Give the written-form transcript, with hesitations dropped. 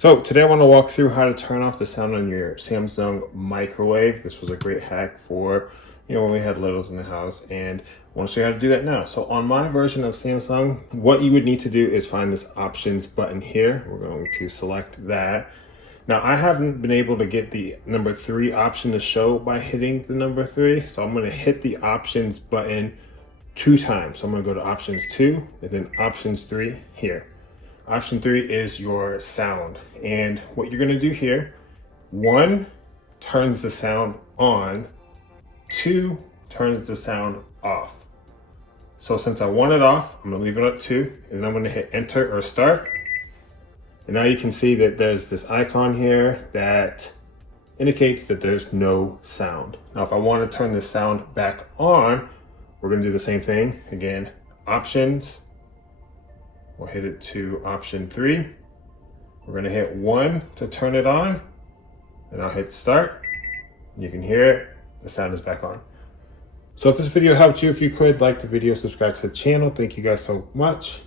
So today I want to walk through how to turn off the sound on your Samsung microwave. This was a great hack for, when we had littles in the house, and I want to show you how to do that now. So on my version of Samsung, what you would need to do is find this options button here. We're going to select that. Now I haven't been able to get the number 3 option to show by hitting the number 3. So I'm going to hit the options button 2 times. So I'm going to go to options 2 and then options 3 here. Option 3 is your sound. And what you're going to do here, 1 turns the sound on, 2 turns the sound off. So since I want it off, I'm going to leave it at 2, and I'm going to hit enter or start. And now you can see that there's this icon here that indicates that there's no sound. Now if I want to turn the sound back on, we're going to do the same thing. Again, options. We'll hit it to option 3. We're going to hit 1 to turn it on, and I'll hit start. You can hear it. The sound is back on. So if this video helped you, if you could like the video, subscribe to the channel. Thank you guys so much.